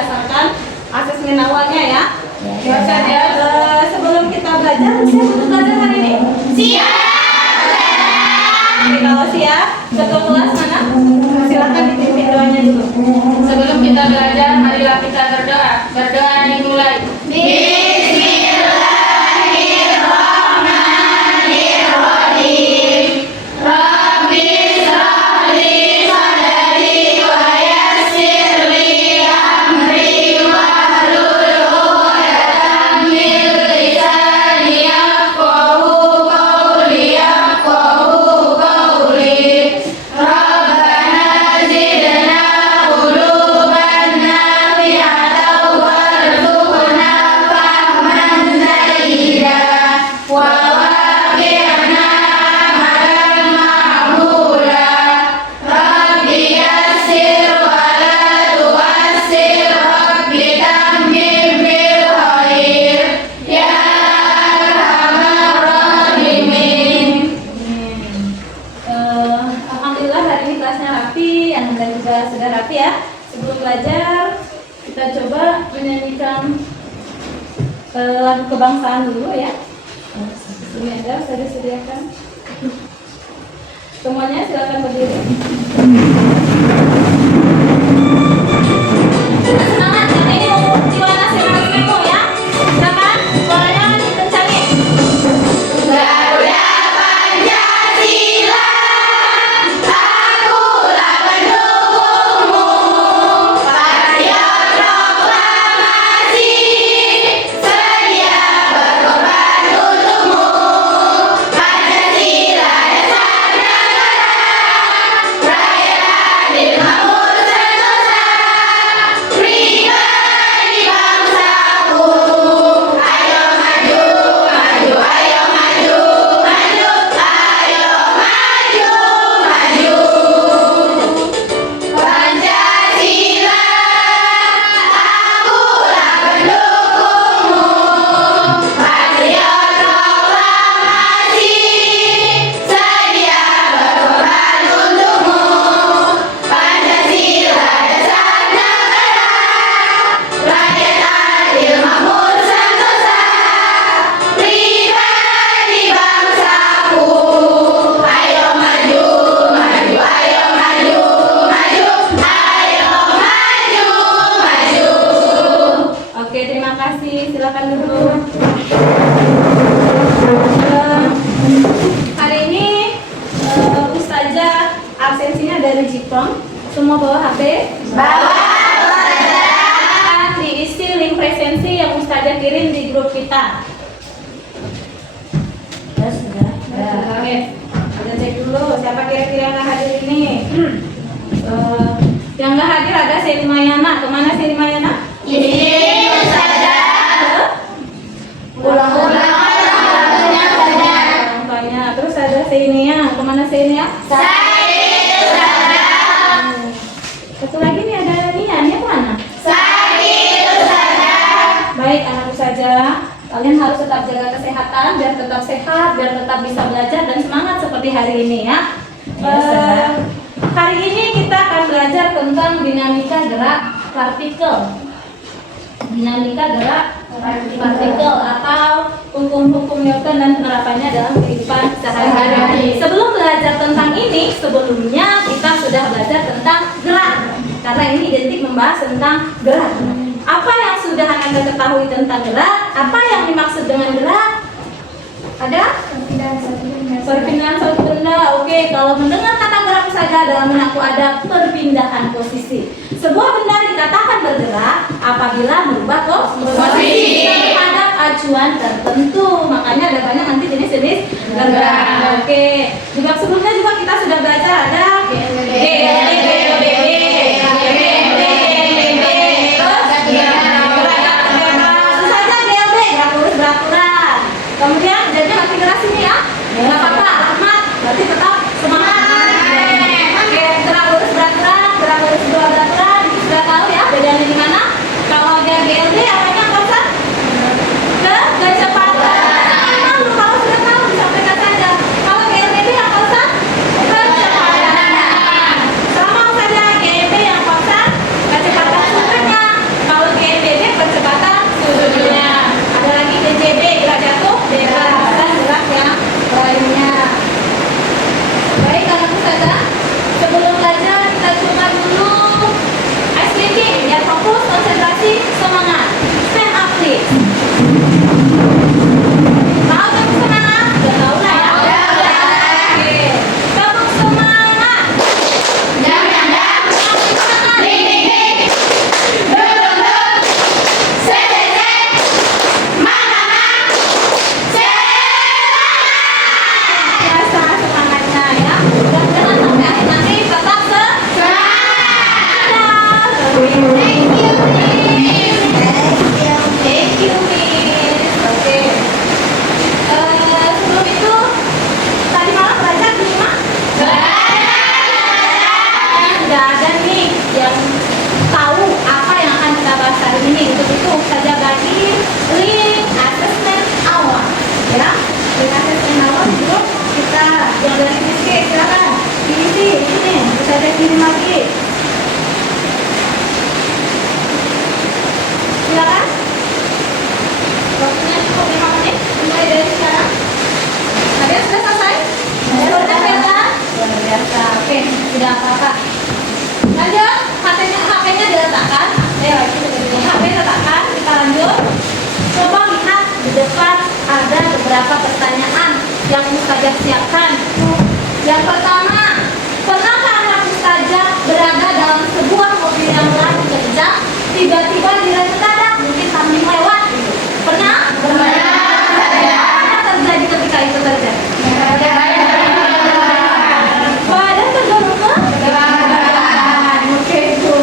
berdasarkan asesmen awalnya ya. Sebelum kita belajar, siap untuk belajar hari ini? Siap! Oke, kalau siap, ketua kelas mana? Silakan dipimpin doanya dulu. Sebelum kita belajar, marilah kita berdoa. Berdoa dimulai. Bismillahirrahmanirrahim. Rabbi shrah li sadri wa yassir li amri wahlul 'uqdatam min lisani yafqahu qawli. Rabbana zidna quluban nafi'atan warzuqna fahman zaidan wa waqi'na amalan ma'mula. Rabbi yassir wa la tu'assir, Rabbi tammim bil khair ya arhamar rahimin. Alhamdulillah hari ini kelasnya rapi, Anda juga sudah rapi ya. Sebelum belajar, kita coba menyanyikan lagu kebangsaan dulu ya. Ini ada, saya disediakan. Semuanya silakan berdiri. Semangat, karena ini mau jiwa nasional Memo ya. Silakan, suaranya dikencangin. Garuda Pancasila, akulah pendukungmu. Patriot proklamasi, sedia berkorban untukmu. Pancasila dasar negara, rakyat adil makmur sentosa, pribadi bangsaku. Ayo maju, maju, ayo maju, maju, ayo maju, maju. Pancasila, akulah pendukungmu. Patriot proklamasi, sedia berkorban untukmu. Pancasila dasar negara, rakyat adil makmur sentosa, pribadi bangsaku. Ayo maju, maju, ayo maju, maju, ayo maju, maju. Oke, terima kasih. Silakan duduk. Hari ini Ustazah absensinya dari Jipong. Semua bawa HP? Bawa. Akan diisi link presensi yang Ustazah kirim di grup kita. Sudah. Oke, kita cek dulu siapa kira-kira yang nggak hadir ini. Yang nggak hadir ada Seri Mayana. Kemana Seri Mayana? Ini Ustazah. Pulang-pulang orang tuanya saja. Orang tuanya. Terus ada Seinia. Kemana Seinia? Sakit Ustazah. Satu lagi nih ada Nia. Nia kemana? Sakit Ustazah. Baik anak saja. Kalian harus tetap jaga kesehatan biar tetap sehat, biar tetap bisa belajar dan semangat seperti hari ini ya. Hari ini kita akan belajar tentang dinamika gerak partikel. Dinamika gerak partikel atau hukum-hukum Newton dan penerapannya dalam kehidupan sehari-hari. Sebelum belajar tentang ini, sebelumnya kita sudah belajar tentang gerak. Karena ini identik membahas tentang gerak. Apa yang sudah Anda ketahui tentang gerak? Apa yang dimaksud dengan gerak? Ada? Perpindahan suatu benda. Oke, kalau mendengar kata gerak saja dalam mengaku ada perpindahan posisi. Sebuah benda dikatakan bergerak apabila merubah posisi terhadap acuan tertentu. Makanya ada banyak nanti jenis-jenis gerak. Oke, juga sebelumnya juga kita sudah belajar ada kemudian jadi masih gerak sini ya. Nggak apa-apa, Ahmad. Berarti tetap semangat. Oke, gerak lurus berat-berat, gerak lurus dua berat-berat. Itu sudah tahu ya bedanya di mana? Kalau dia GLD arahnya apa Ustaz? Ke kecepatan. Kalau sudah tahu disampaikan saja. Kalau GLD apa Ustaz? Kecepatan. Sama Ustazah siapkan. Yang pertama, pernahkah anak Ustazah berada dalam sebuah mobil yang melaju kencang, tiba-tiba direm mendadak, mungkin samping lewat gitu. Pernah? Apa terjadi ketika itu terjadi? Badan terdorong ke belakang. Oke, itu.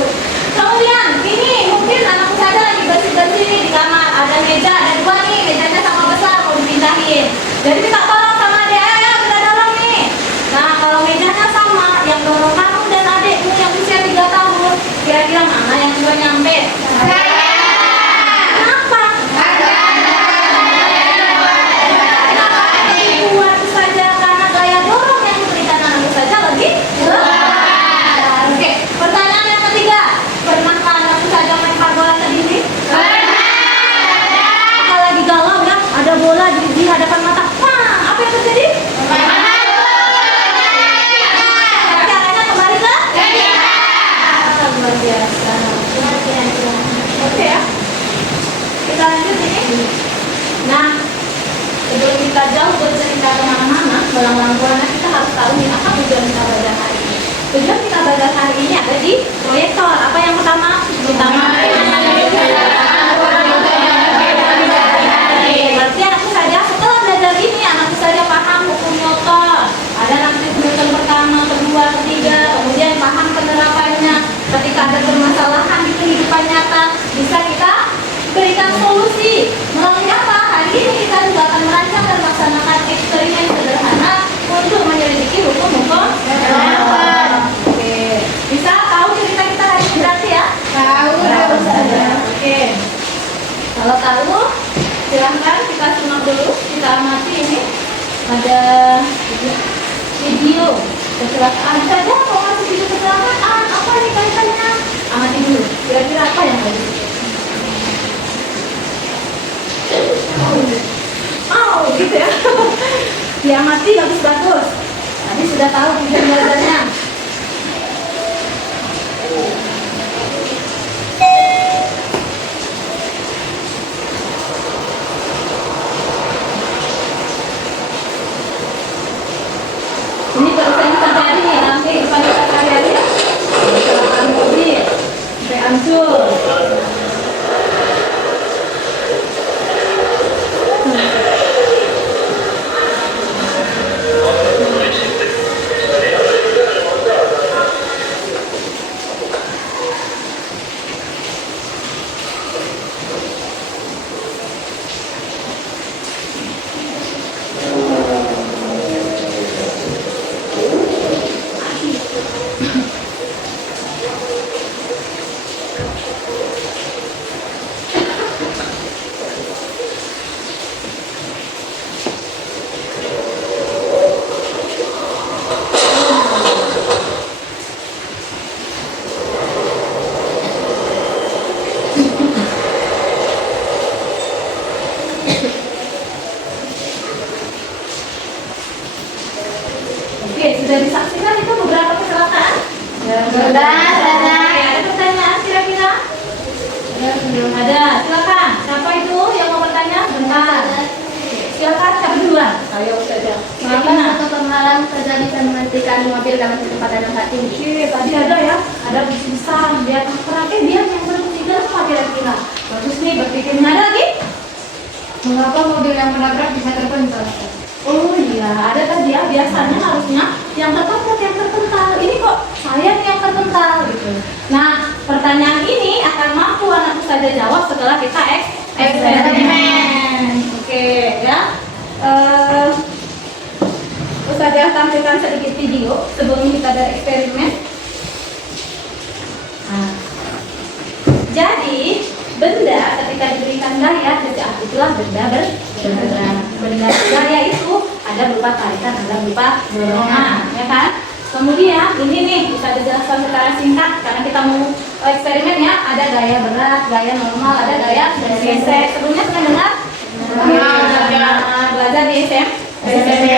Kemudian ini mungkin anak Ustazah lagi bersih-bersih di kamar, ada meja, ada dua nih, mejanya sama besar mau dipindahin. Jadi minta tolong sama adik, ayo kita dorong nih. Nah, kalau mejanya sama, yang dorong kamu dan adikmu yang usia 3 tahun, kira-kira mana yang sudah nyampe? Kenapa? Kuat saja karena gaya dorong yang diberikan anak saja lebih besar. Oke, pertanyaan yang ketiga, pernahkah anak saja main bola sendiri? Kalau lagi galau ya, ada bola di hadapan mata. Wah, apa yang terjadi? Caranya kembali ke? Luar biasa. Oke ya. Kita lanjut ini. Nah, sebelum kita jauh bercerita kemana-mana, belang-belang kita harus tahu nih apa tujuan kita belajar hari ini. Tujuan kita belajar hari ini ada di proyektor. Apa yang pertama? Berarti anakku saja setelah belajar ini anakku saja paham hukum Newton. Ada nanti Newton pertama, kedua, ketiga, kemudian paham penerapannya. Ketika ada permasalahan di kehidupan nyata, bisa kita berikan solusi. Melalui apa? Hari ini kita juga akan merancang dan melaksanakan eksperimen sederhana untuk menyelidiki hukum-hukum Newton. Oke, bisa tahu cerita kita hari ini berarti ya? Tahu saja. Oke, kalau tahu silahkan kita simak dulu, kita amati ini ada video kecelakaan saja. Kalau masih video kecelakaan, apa nih kaitannya? Amati dulu, kira-kira apa yang ada? Oh, gitu ya. Diamati bagus-bagus. Tadi sudah tahu tujuan belajarnya. Ini barusan terjadi nih, nanti depan kita hari-hari kecelakaan mobil sampai hancur. Oke, sudah disaksikan itu beberapa kecelakaan? Sudah. Ada pertanyaan kira-kira? Ada, silakan. Siapa itu yang mau bertanya? Bentar. Silakan, siapa duluan? Saya saja. Mengapa satu penghalang saja bisa menghentikan mobil dengan kecepatan yang sangat tinggi? Oke, tadi ada ya, ada bus besar di atas truk. Dia yang berfungsi apa kira-kira? Bagus nih, berpikirnya ada lagi? Mengapa mobil yang menabrak bisa terpental? Oh iya, ada tadi ya, biasanya harusnya yang terpental, yang terpental. Ini kok saya nih yang terpental gitu. Nah, pertanyaan ini akan mampu anak saja jawab setelah kita eksperimen. Oke, ya. Ustazah tampilkan sedikit video sebelum kita ada eksperimen. Nah, jadi benda ketika diberikan daya, itulah benda bergerak. Benda daya itu ada berupa tarikan, ada berupa dorongan, ya kan? Kemudian ini nih bisa dijelaskan secara singkat karena kita mau eksperimen ya. Ada gaya berat, gaya normal, ada gaya gesek. Sebelumnya pernah dengar? Belajar di SMP.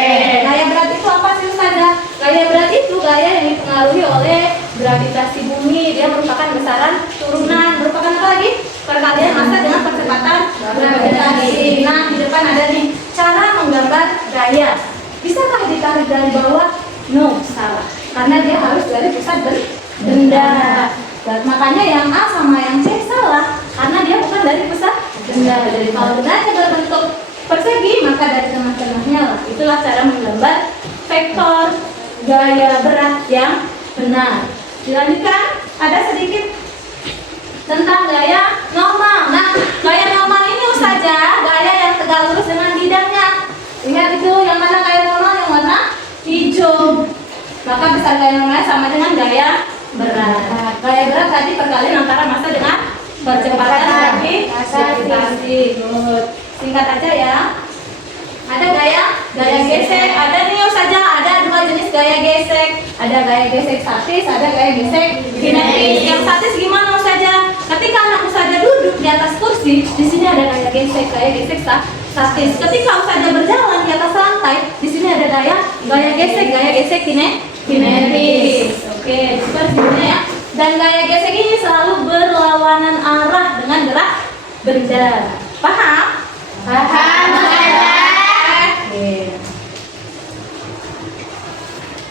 Gaya berat itu apa sih Ustazah? Gaya berat itu gaya yang dipengaruhi oleh gravitasi bumi. Dia merupakan besaran turunan. Merupakan apa lagi? Perkalian massa dengan percepatan gravitasi. Nah, di depan ada nih cara menggambar gaya. Bisakah ditarik dari bawah? No, salah. Karena dia harus dari pusat benda. Makanya yang A sama yang C salah, karena dia bukan dari pusat benda. Jadi kalau bendanya berbentuk persegi, maka dari tengah-tengahnya lah. Itulah cara menggambar vektor gaya berat yang benar. Dilanjutkan, ada sedikit tentang gaya normal. Nah, gaya normal ini saja gaya yang tegak lurus dengan bidangnya. Ingat itu, yang mana gaya normal? Yang warna hijau. Maka besar gaya normalnya sama dengan gaya berat. Gaya berat tadi perkalian antara massa dengan percepatan gravitasi. Good. Singkat aja ya. Ada gaya gesek. Ada nih saja. Ada dua jenis gaya gesek. Ada gaya gesek statis, ada gaya gesek kinetis. Yang statis gimana saja? Ketika anak saja duduk di atas kursi, di sini ada gaya gesek statis. Ketika saja berjalan di atas lantai, di sini ada gaya gesek kinetis. Oke, seperti ini ya. Dan gaya gesek ini selalu berlawanan arah dengan gerak benda. Paham? Paham, Oke.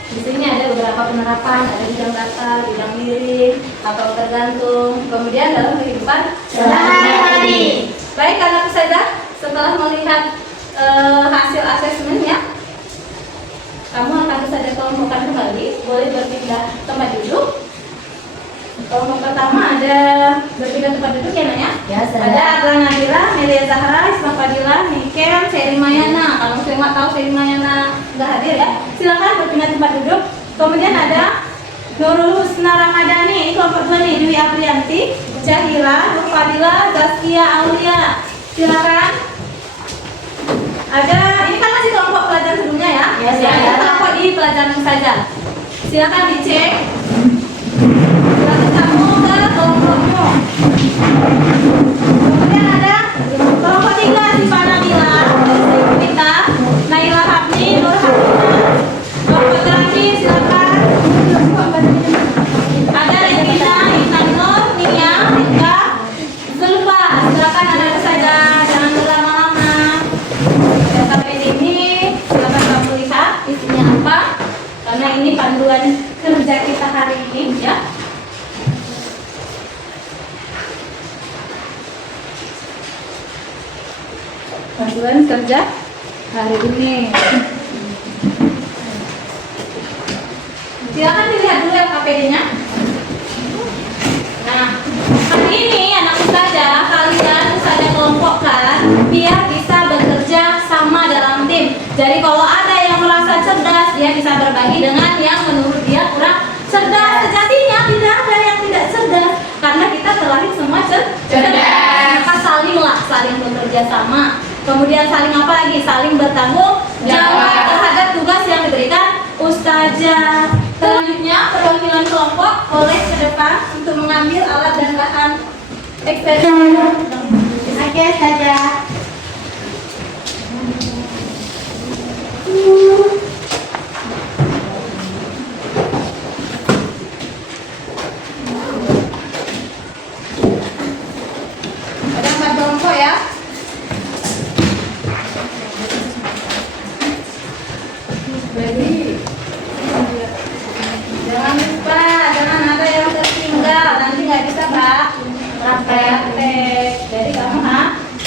Di sini ada beberapa penerapan, ada bidang datar, bidang miring, atau tergantung. Kemudian dalam kehidupan sehari-hari. Baik, anak saya setelah melihat hasil asesmennya, kamu akan saja kelompokkan kembali. Boleh berpindah tempat duduk. Kelompok pertama ada berpindah tempat duduk ya, Nanya? Ya, Ada Atla Nadira, Melia Zahra, Isma Fadila, Niken, Seri Mayana. Kalau semua tahu Seri Mayana nggak hadir ya, silakan berpindah tempat duduk. Kemudian ada Nurul Husna Ramadhani, ini kelompok 2 nih, Dwi Aprianti, Jahira, Nur Fadila, Zaskia Aulia. Silakan. Ada, ini kan masih kelompok pelajaran sebelumnya ya? Ya, silakan. Kelompok di pelajaran saja. Silakan dicek. Silakan kamu ke kelompokmu. Kemudian ada kelompok 3, Siva Nabila, kita, Naila Hafni, Nur Hafnina. Kelompok terakhir silakan. Ada Regina, Intan Nur, Nia, Rika, Zulfa. Silakan ada saja, jangan berlama-lama. KPD ini silakan kamu lihat isinya apa, karena ini panduan kerja kita hari ini ya. Panduan kerja hari ini. Silakan dilihat dulu LKPD-nya. Nah, hari ini anak ustazah kalian ustazah kelompokkan biar bisa bekerja sama dalam tim. Jadi kalau ada yang merasa cerdas, dia bisa berbagi dengan yang menurut dia kurang cerdas. Sejatinya tidak ada yang tidak cerdas, karena kita terlahir semua cerdas. Maka saling bekerja sama. Kemudian saling apa lagi? Saling bertanggung jawab terhadap tugas yang diberikan ustazah. Selanjutnya perwakilan kelompok boleh ke depan untuk mengambil alat dan bahan eksperimen. Oke saja. Ada 4 kelompok ya. Jadi jangan lupa, jangan ada yang tertinggal, nanti nggak bisa praktek. Jadi kamu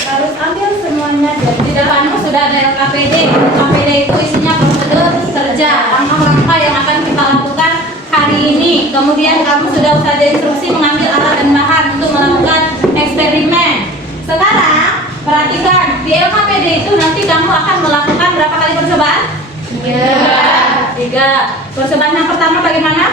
harus ambil semuanya. Jadi di depanmu sudah ada LKPD. LKPD itu isinya prosedur kerja, langkah-langkah yang akan kita lakukan hari ini. Kemudian kamu sudah ada instruksi mengambil alat dan bahan untuk melakukan eksperimen. Sekarang perhatikan, di LKPD itu nanti kamu akan melakukan berapa kali percobaan? 3. Percobaan yang pertama bagaimana?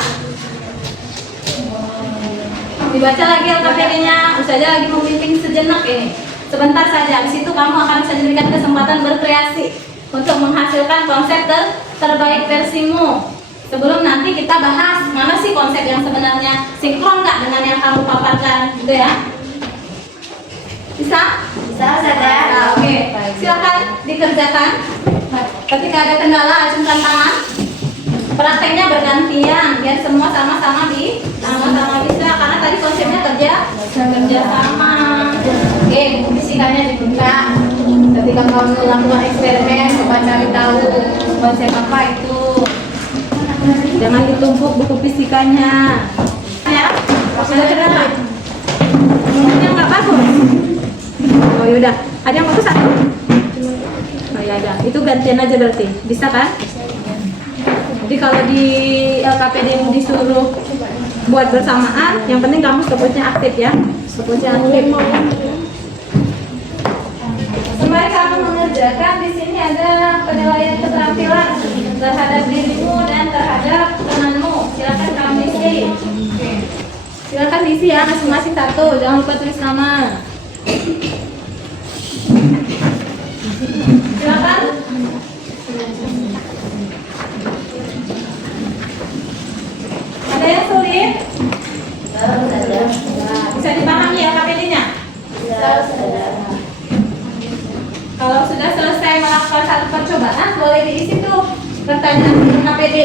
Dibaca lagi LKPD-nya. Ustazah lagi membimbing sejenak ini. Sebentar saja. Di situ kamu akan bisa diberikan kesempatan berkreasi untuk menghasilkan konsep terbaik versimu. Sebelum nanti kita bahas mana sih konsep yang sebenarnya sinkron nggak dengan yang kamu paparkan, gitu ya? Bisa? Bisa saja. Nah, oke. Silakan dikerjakan. Ketika ada kendala, acungkan tangan. Prakteknya bergantian biar semua sama-sama bisa, karena tadi konsepnya kerja sama. Oke, buku fisikanya dibuka. Ketika kamu melakukan eksperimen, coba cari tahu konsep apa itu. Jangan ditumpuk buku fisikanya. Ya, sudah kenapa? Yang nggak bagus. Oh yaudah, ada yang bagus satu. Oh ya udah, itu gantian aja berarti. Bisa kan? Jadi kalau di LKPD disuruh buat bersamaan, yang penting kamu stopwatchnya aktif ya. Stopwatchnya aktif. Sembari kamu mengerjakan, di sini ada penilaian keterampilan terhadap dirimu dan terhadap temanmu. Silakan kamu isi. Silakan isi ya, masing-masing satu. Jangan lupa tulis nama. Silakan. Ada yang sulit? Bisa dipahami ya KPD-nya? Kalau sudah selesai melakukan satu percobaan, boleh diisi tuh pertanyaan KPD.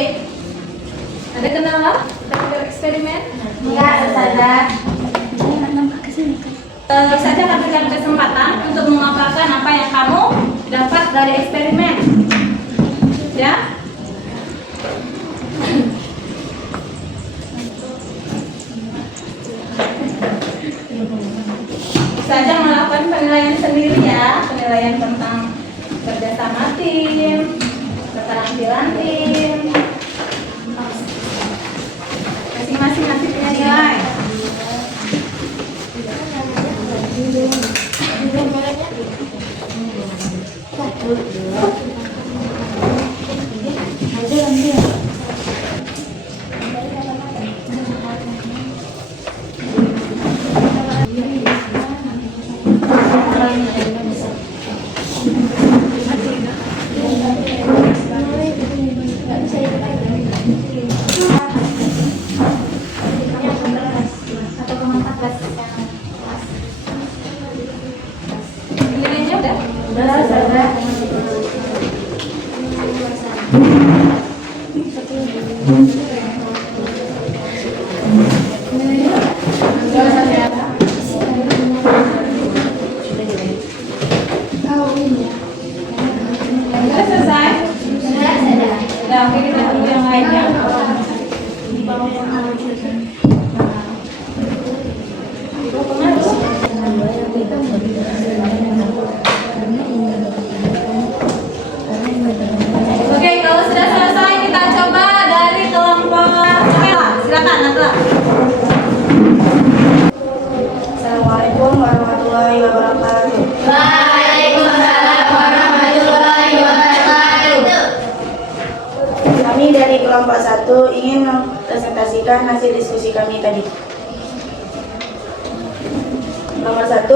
Ada kenalan? Kita eksperimen? Enggak, Ustazah. Saja akan berikan kesempatan untuk memaparkan apa yang kamu dapat dari eksperimen. Ya? Saja melakukan penilaian sendiri ya, penilaian tentang kerjasama tim, keterampilan tim, masing-masing nanti punya nilai. Nilainya udah? Udah, Ustazah. Udah selesai? Udah, oke kita tunggu yang lainnya. Oke, kalau sudah selesai kita coba dari kelompok Nabila. Silakan Nabila. Assalamualaikum warahmatullahi wabarakatuh. Waalaikumsalam warahmatullahi wabarakatuh. Kami dari kelompok 1 ingin mempresentasikan hasil diskusi kami tadi. Nomor 1,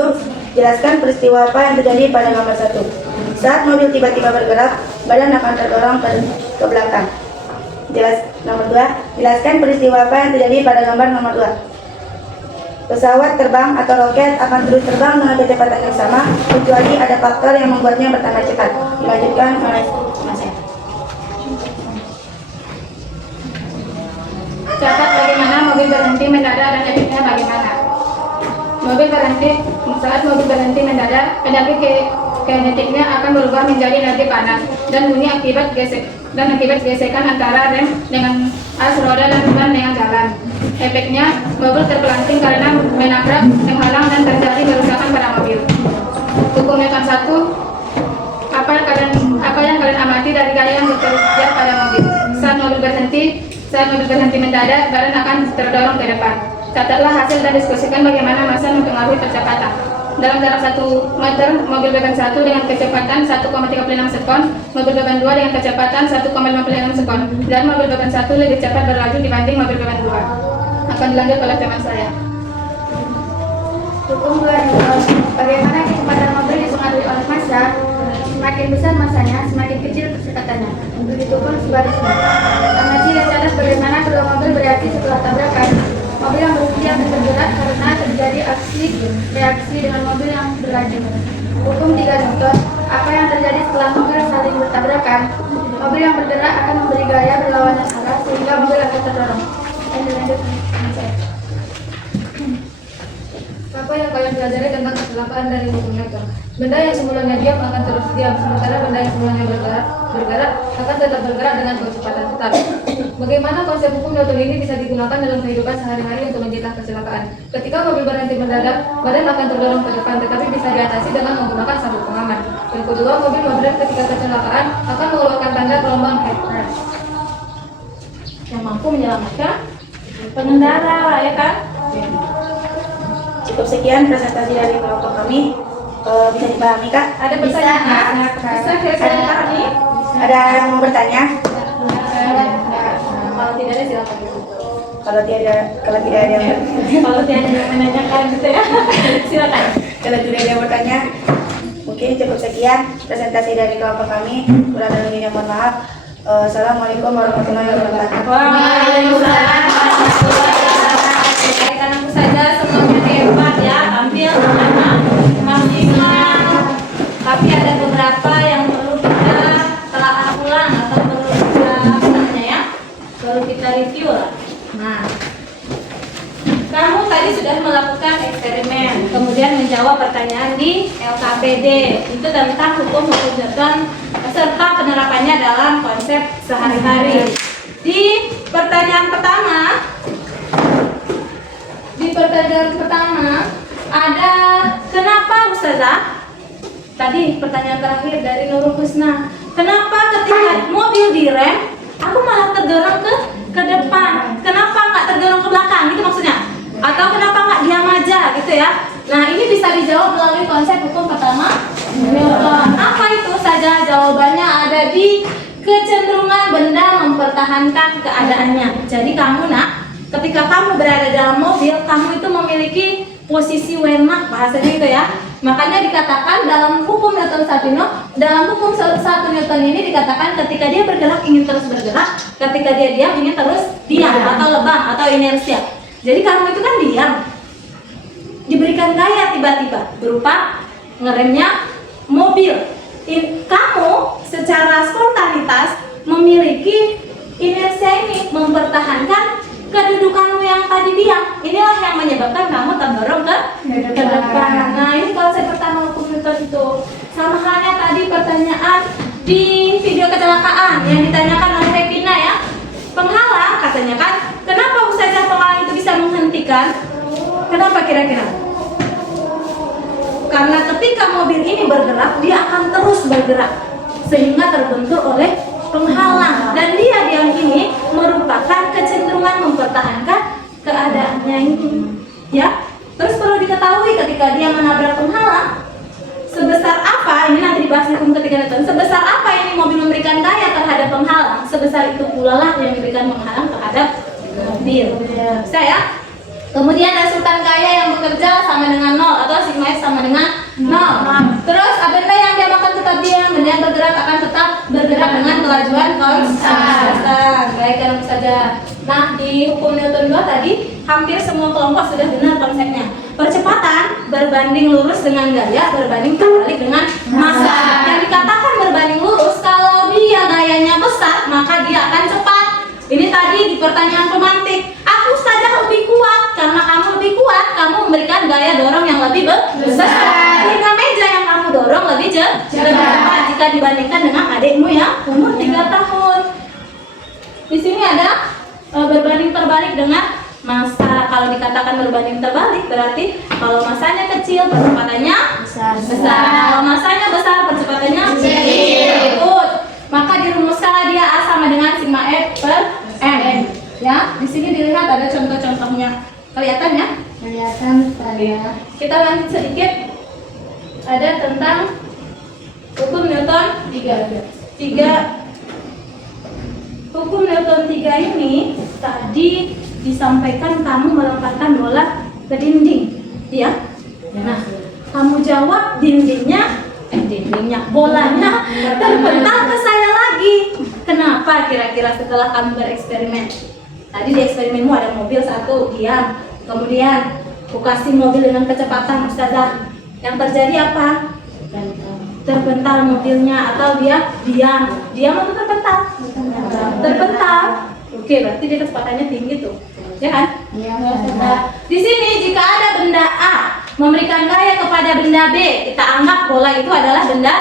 jelaskan peristiwa apa yang terjadi pada nomor 1. Saat mobil tiba-tiba bergerak, badan akan terdorong ke belakang. Nomor 2, jelaskan peristiwa apa yang terjadi pada gambar nomor 2. Pesawat terbang atau roket akan terus terbang dengan kecepatan yang sama, kecuali ada faktor yang membuatnya bertambah cepat. Dilanjutkan oleh Mas Ed. Catat bagaimana mobil berhenti mendadak dan efeknya bagaimana. Saat mobil berhenti mendadak, energi kinetiknya akan berubah menjadi energi panas dan bunyi akibat gesekan antara rem dengan as roda dan ban dengan jalan. Efeknya, mobil terpelanting karena menabrak, menghalang dan terjadi kerusakan pada mobil. Hukum Newton 1, apa yang kalian amati dari gaya yang bekerja pada mobil? Saat mobil berhenti mendadak, badan akan terdorong ke depan. Catatlah hasil dan diskusikan bagaimana massa mempengaruhi percepatan. Dalam jarak 1 meter, mobil beban 1 dengan kecepatan 1,36 sekon, mobil beban 2 dengan kecepatan 1,56 sekon, dan mobil beban 1 lebih cepat berlaju dibanding mobil beban 2. Akan dilanjut oleh teman saya. Hukum 2 Newton. Bagaimana kecepatan mobil dipengaruhi oleh massa? Semakin besar massanya, semakin kecil kecepatannya. Begitupun sebaliknya. Amati dan catat bagaimana kedua mobil bereaksi setelah tabrakan. Mobil yang berhenti akan bergerak karena terjadi reaksi dengan mobil yang berlaju. Hukum 3 Newton. Apa yang terjadi setelah mobil saling bertabrakan? Mobil yang bergerak akan memberi gaya berlawanan arah sehingga mobil akan terdorong. Apa yang kalian pelajari tentang kecelakaan dari hukum Newton? Benda yang semulanya diam akan terus diam, sementara benda yang semulanya bergerak bergerak akan tetap bergerak dengan kecepatan tetap. Bagaimana konsep hukum Newton ini bisa digunakan dalam kehidupan sehari-hari untuk mencegah kecelakaan? Ketika mobil berhenti mendadak, badan akan terdorong ke depan, tetapi bisa diatasi dengan menggunakan sabuk pengaman. Yang kedua, mobil moderat ketika kecelakaan akan mengeluarkan tanda gelombang head crash yang mampu menyelamatkan pengendara, ya kan? Cukup sekian presentasi dari kelompok kami. Bisa dipahami Kak? Ada pertanyaan? Bisa kira-kira dipahami? Ada yang mau bertanya? Kalau tidak ada silakan. Kalau tidak ada yang Kalau tiada yang menanyakan gitu ya, silakan. kalau tidak ada yang bertanya, mungkin cukup sekian presentasi dari kelompok kami. Kurang dan lebihnya mohon maaf. Assalamualaikum warahmatullahi wabarakatuh. Waalaikumsalam warahmatullahi wabarakatuh. Baikkan aku saja semuanya hebat ya, tampil maksimal. Tapi ada beberapa yang perlu kita telaah ulang atau perlu kita apa namanya ya, perlu kita review lah. Nah, kamu tadi sudah melakukan eksperimen, kemudian menjawab pertanyaan di LKPD itu tentang hukum Newton serta penerapannya dalam konsep sehari-hari. Di pertanyaan pertama ada kenapa Ustazah? Tadi pertanyaan terakhir dari Nurul Husna. Kenapa ketika mobil direm, aku malah terdorong ke depan? Kenapa nggak terdorong ke belakang? Gitu maksudnya? Atau kenapa nggak diam aja gitu ya? Nah ini bisa dijawab melalui konsep hukum pertama Newton. Apa itu saja? Jawabannya ada di kecenderungan benda mempertahankan keadaannya. Jadi kamu nak, ketika kamu berada dalam mobil, kamu itu memiliki posisi wemak, bahasanya itu ya. Makanya dikatakan dalam hukum Newton 1 Newton ini dikatakan ketika dia bergerak ingin terus bergerak, ketika dia diam ingin terus diam atau lebam atau inersia. Jadi kamu itu kan diam, diberikan gaya tiba-tiba berupa ngeremnya mobil. Kamu secara spontanitas memiliki inersia ini mempertahankan kedudukanmu yang tadi diam. Inilah yang menyebabkan kamu terdorong ke depan. Nah ini konsep pertama hukum Newton itu. Sama halnya tadi pertanyaan di video kecelakaan yang ditanyakan oleh Revina ya. Penghalang katanya kan, kenapa Ustazah penghalang itu bisa menghentikan? Kenapa kira-kira? Karena ketika mobil ini bergerak, dia akan terus bergerak sehingga terbentuk oleh penghalang, dan dia diam ini merupakan kecenderungan mempertahankan keadaannya ini ya. Terus perlu diketahui ketika dia menabrak penghalang, sebesar apa, ini nanti dibahas di hukum ketiga Newton, sebesar apa ini mobil memberikan gaya terhadap penghalang, sebesar itu pula lah yang memberikan penghalang terhadap mobil. Bisa ya? Kemudian resultan gaya yang bekerja sama dengan 0 atau sigma F sama dengan 0. Terus benda yang diamakan tetap diam, benda yang bergerak akan tetap bergerak dengan kelajuan konstan. Baik, karena saja. Nah, di hukum Newton 2 tadi hampir semua kelompok sudah benar konsepnya. Percepatan berbanding lurus dengan gaya berbanding terbalik dengan massa. Yang dikatakan berbanding lurus, kalau dia gayanya besar maka dia akan cepat. Ini tadi di pertanyaan pemantik, aku saja lebih kuat. Karena kamu lebih kuat, kamu memberikan gaya dorong yang lebih besar. Sehingga meja yang kamu dorong lebih cepat jika dibandingkan dengan adikmu yang umur 3 tahun. Di sini ada berbanding terbalik dengan massa. Kalau dikatakan berbanding terbalik berarti kalau massanya kecil percepatannya besar. Kalau massanya besar percepatannya kecil. Maka dirumuskanlah dia A sama dengan sigma F per M. Ya, di sini dilihat ada contoh-contohnya. Kelihatan ya? Kelihatan saya. Kita lanjut sedikit. Ada tentang hukum Newton 3. Hukum Newton 3 ini tadi disampaikan kamu melemparkan bola ke dinding, ya? Nah, kamu jawab bolanya terpental ke saya lagi. Kenapa kira-kira setelah kamu bereksperimen? Tadi di eksperimenmu ada mobil satu diam, kemudian aku kasih mobil dengan kecepatan Ustazah. Yang terjadi apa? Terpental mobilnya, atau dia diam atau terpental? Terpental. Oke, berarti dia kecepatannya tinggi tuh, ya kan? Nah, di sini jika ada benda A memberikan gaya kepada benda B, kita anggap bola itu adalah benda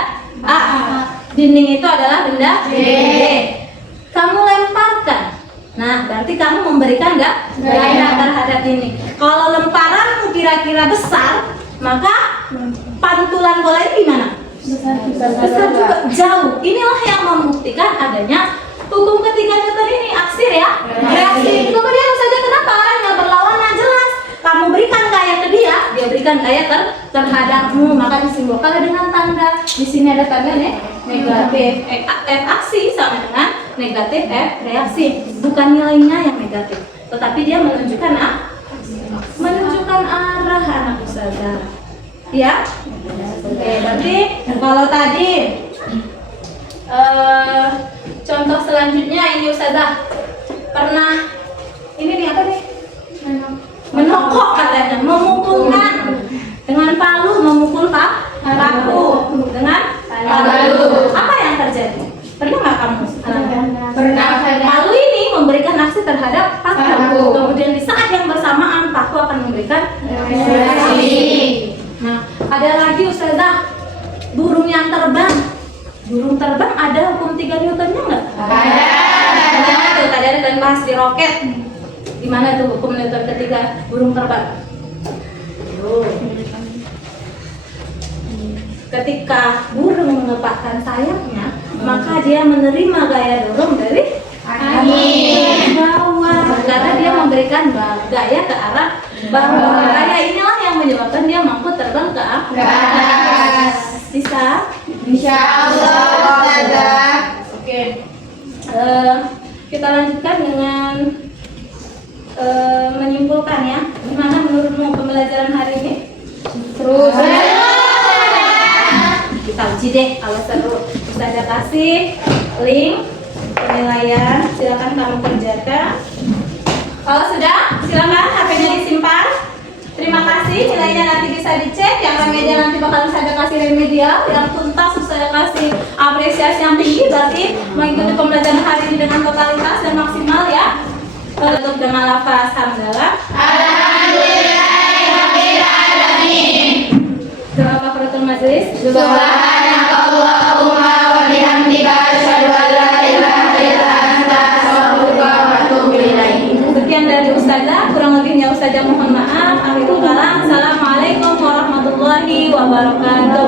A. Dinding itu adalah benda B. Kamu lemparkan. Nah, berarti kamu memberikan nggak gaya terhadap dinding. Kalau lemparanmu kira-kira besar, maka pantulan bola ini gimana? Besar juga, jauh. Inilah yang membuktikan adanya hukum ketiga Newton ini, aksi reaksi. Kemudian saja kenapa orang yang berlawanan jelas. Kamu berikan gaya ke dia berikan gaya terhadapmu, maka disimbolkan dengan tanda. Di sini ada tanda negatif. F aksi sama dengan negatif F reaksi. Bukan nilainya yang negatif, tetapi dia menunjukkan arah anak ustazah. Ya, oke. Berarti kalau tadi contoh selanjutnya ini ustazah pernah ini nih apa nih? Menokok katanya, memukulkan dengan palu, memukul paku dengan palu. Apa yang terjadi? Pernah nggak kamu? Pernah. Palu ini memberikan aksi terhadap paku. Kemudian di saat yang bersamaan paku akan memberikan reaksi. Nah, ada lagi ustazah, burung yang terbang. Burung terbang ada hukum 3 Newtonnya nggak? Ada. Tuh tadi ada kan bahas di roket. Di mana tuh hukum Newton ketiga burung terbang? Ketika burung mengepakkan sayapnya, maka dia menerima gaya dorong dari angin bawah, karena dia memberikan gaya ke arah bawah. Gaya inilah yang menyebabkan dia mampu terbang ke atas. Bisa? Insya Allah. Oke. Kita lanjutkan dengan menyimpulkan ya. Gimana menurutmu pembelajaran hari ini? Terus. Kita uji deh kalau seru. Ustazah kasih link penilaian, silakan kamu kerjakan. Kalau sudah, silakan HP-nya disimpan. Terima kasih, nilainya nanti bisa dicek. Yang remedial nanti bakal Ustazah kasih remedial. Yang tuntas Ustazah kasih apresiasi yang tinggi. Berarti mengikuti pembelajaran hari ini dengan totalitas dan maksimal ya. Untuk dengan lafaz hamdalah. Alhamdulillahirabbil alamin. Doa kafaratul majelis. Subhanakallahumma wa bihamdika asyhadu an la ilaha illa anta astaghfiruka wa atubu ilaik. Sekian dari Ustazah, kurang lebihnya Ustazah mohon maaf. Akhirul kalam. Assalamualaikum warahmatullahi wabarakatuh.